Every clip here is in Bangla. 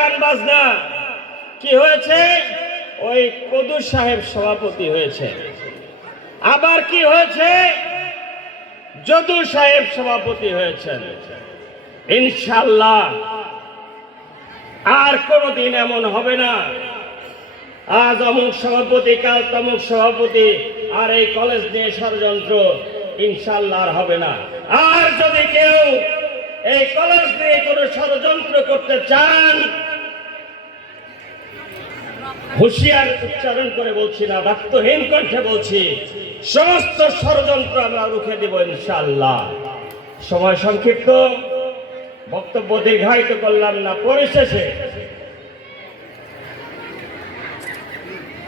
গান বাজনা। কি হয়েছে? ওই কদুর সাহেব সভাপতি হয়েছে। আবার কি হয়েছে? যদু সাহেব সভাপতি হয়েছেন। ইনশাল্লাহ আর কোনোদিন এমন হবে না। আজ অমুক সভাপতি, কাল তমুক সভাপতি, আর এই কলেজ নিয়ে ষড়যন্ত্র ইনশাল্লাহ আর হবে না। আর যদি কেউ এই কলেজ নিয়ে কোনো ষড়যন্ত্র করতে চান হুঁশিয়ার উচ্চারণ করে বলছি না, রক্তহীন কণ্ঠে বলছি, সমস্ত ষড়যন্ত্র আমরা রুখে দেব ইনশাল্লাহ সময় সংক্ষিপ্ত, বক্তব্য দীর্ঘায়িত করলাম না, পরিশেষে।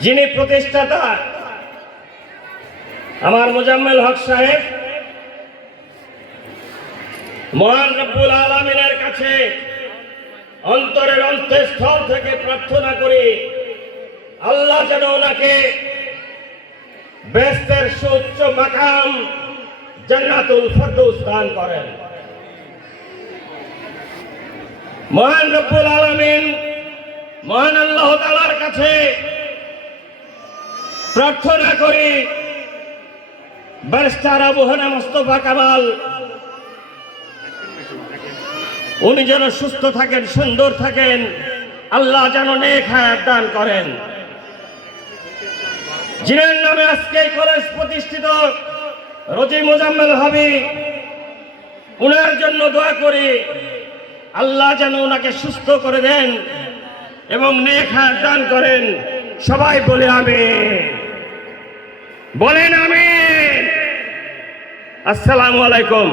যিনি প্রতিষ্ঠাতা, আমার মোজাম্মেল হক সাহেব, মহান রব্বুল আলমিনের কাছে অন্তরের অন্তঃস্থল থেকে প্রার্থনা করি আল্লাহ যেন ওনাকে বেস্তের সুচ্চ মাকাম জান্নাতুল ফেরদৌস দান করেন। মহান রব্বুল আলমিন, মহান আল্লাহ তাআলার কাছে প্রার্থনা করি, ব্যারিস্টার আবু হানা মোস্তফা কামাল, উনি যেন সুস্থ থাকেন, সুন্দর থাকেন, আল্লাহ যেন নেক হায়াত দান করেন। যিনার নামে আজকে এই কলেজ প্রতিষ্ঠিত রজি মোজাম্মেল হবি উনার জন্য দোয়া করি, আল্লাহ যেন ওনাকে সুস্থ করে দেন এবং হায়াত দান করেন। সবাই বলে আমি বলেন আমি আসসালামু আলাইকুম।